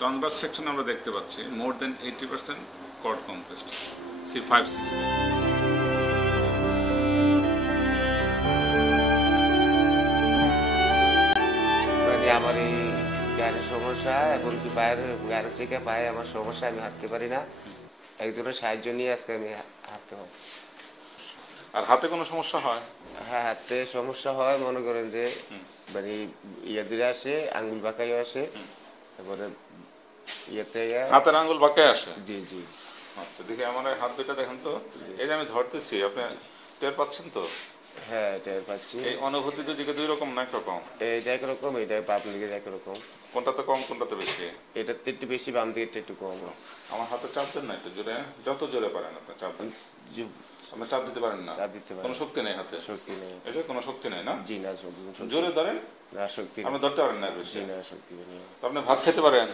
Transverse সেকশনে আমরা দেখতে পাচ্ছি মোর দেন 80% কর্ড কম্প্রেসড C5-6 মানে আমার এই গায়ের সমস্যা, এমনকি গায়ের থেকে পায়ে আমার সমস্যা, আমি হাঁটতে পারি না। একজনের সাহায্য নিয়ে আজকে আমি হাঁটতে হয়। আর হাতে কোনো সমস্যা হয়? হ্যাঁ, হাতে সমস্যা হয়, মনে করেন যে মানে ইয়ে দিলে আসে, আঙ্গুল বাঁকাইও আসে, তারপরে ইয়েতে হাতের আঙ্গুল বাঁকায় আসে। জি জি। আচ্ছা, দেখি আমার হাত দুটা দেখেন তো। এই যে আমি ধরতেছি, আপনি টের পাচ্ছেন তো? হ্যাঁ, টের পাচ্ছি। এই অনুভূতি দুদিকে দুই রকম না একরকম? এইটা একরকম, এইটা বাম দিকে একরকম। কোনটাতে কম কোনটাতে বেশি? এটাতে একটু বেশি, বাম দিকে একটু কম। আমার হাতে চাপ দেন না একটু জোরে, যত জোরে পারেন আপনি চাপ দেন। আপনি চাপ দিতে পারেন না? চাপ দিতে পারেন। কোনো শক্তি নেই হাতে? শক্তি নেই। এটা কোনো শক্তি নেই না? জি না, জোরে ধরেন। না, শক্তি আপনি ধরতে পারেন না বেশি? জি না, শক্তি নেই। তো আপনি ভাত খেতে পারেন?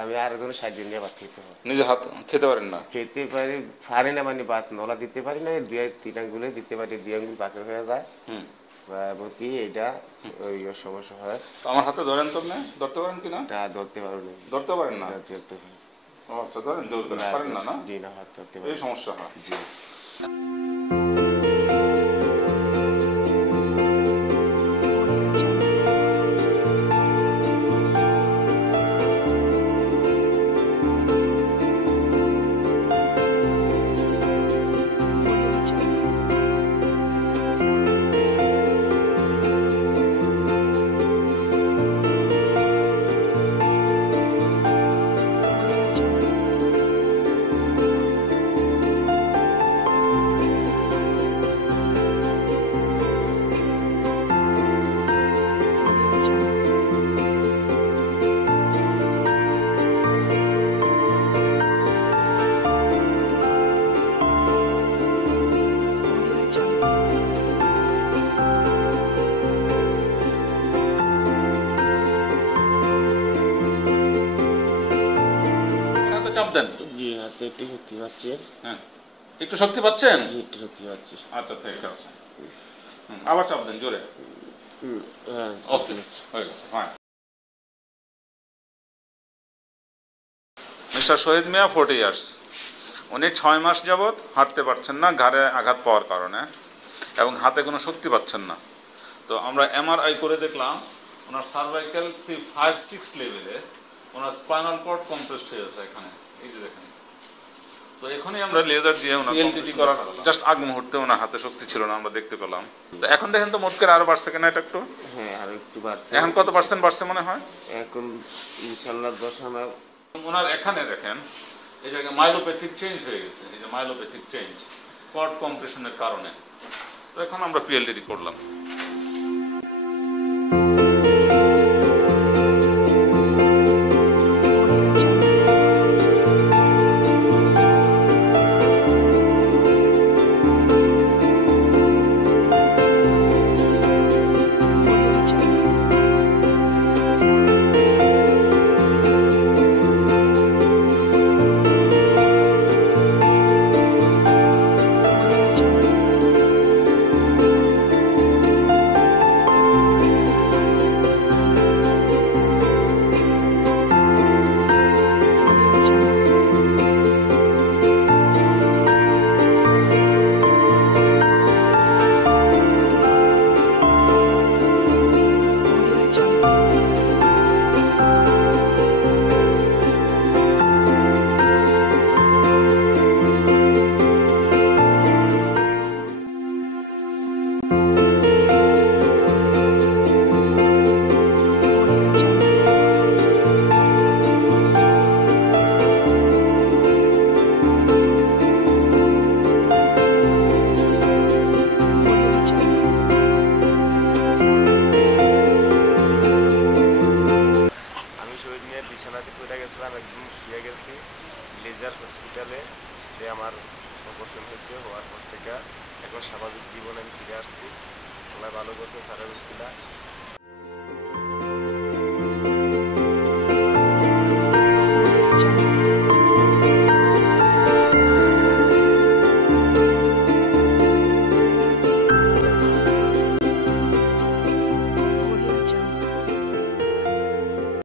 আমি আর কোনো সাহায্য নিয়ে ভাত খেতে হয়। নিজে হাত খেতে পারেন না? খেতে পারি না, মানে ভাত নলা দিতে পারি না, 2-3 আঙ্গুলে দিতে পারি, 2 আঙ্গুল বাঁকা হয়ে যায়। এমনকি এটা ওই সমস্যা হয়। তো আমার হাতে ধরেন তো, আপনি ধরতে পারেন কিনা? তা ধরতে পারো না। ধরতে পারেন না? ধরতে পারি। আচ্ছা, ধরেন, জোর করে পারেন না? না, জি না, হাত ধরতে পারি। এই সমস্যা হয়। জি। চাপ দেন। জি, হাতে একটু শক্তি পাচ্ছি। হ্যাঁ, একটু শক্তি পাচ্ছেন? জি, একটু শক্তি পাচ্ছি। আচ্ছা, ঠিক আছে। আবার চাপ দেন জোরে। হ্যাঁ, ওকে, হয়ে গেছে, ফাইন। মিস্টার শহীদ মিয়া, 40 ইয়ার্স। উনি 6 মাস যাবৎ হাঁটতে পারছেন না ঘাড়ে আঘাত পাওয়ার কারণে, এবং হাতে কোনো শক্তি পাচ্ছেন না। তো আমরা MRI করে দেখলাম ওনার সার্ভাইকাল C5-6 লেভেলে ওনার স্পাইনাল কর্ড কম্প্রেসড হয়ে আছে এখানে, এই যে দেখেন। তো এখনই আমরা লেজার দিয়ে ওনার PLTT করার জাস্ট আগ মুহূর্তে ওনার হাতে শক্তি ছিল না, আমরা দেখতে পেলাম। তো এখন দেখেন তো মোট করে আরো বাড়ছে কিনা এটা একটু? হ্যাঁ, আরো একটু বাড়ছে। এখন কত পার্সেন্ট বাড়ছে মনে হয়? এখন ইনশাআল্লাহ 10 ওনার এখানে দেখেন এই জায়গায় মাইলোপ্যাথিক চেঞ্জ হয়ে গেছে, এই যে মাইলোপ্যাথিক চেঞ্জ কর্ড কম্প্রেশনের কারণে। তো এখন আমরা PLTT করলাম। লেজার হসপিটালে যে আমার অপারেশন হয়েছে, হওয়ার পর থেকে এখন স্বাভাবিক জীবনে আমি ফিরে আসছি। ভালো করছে, সারা বলছিলাম।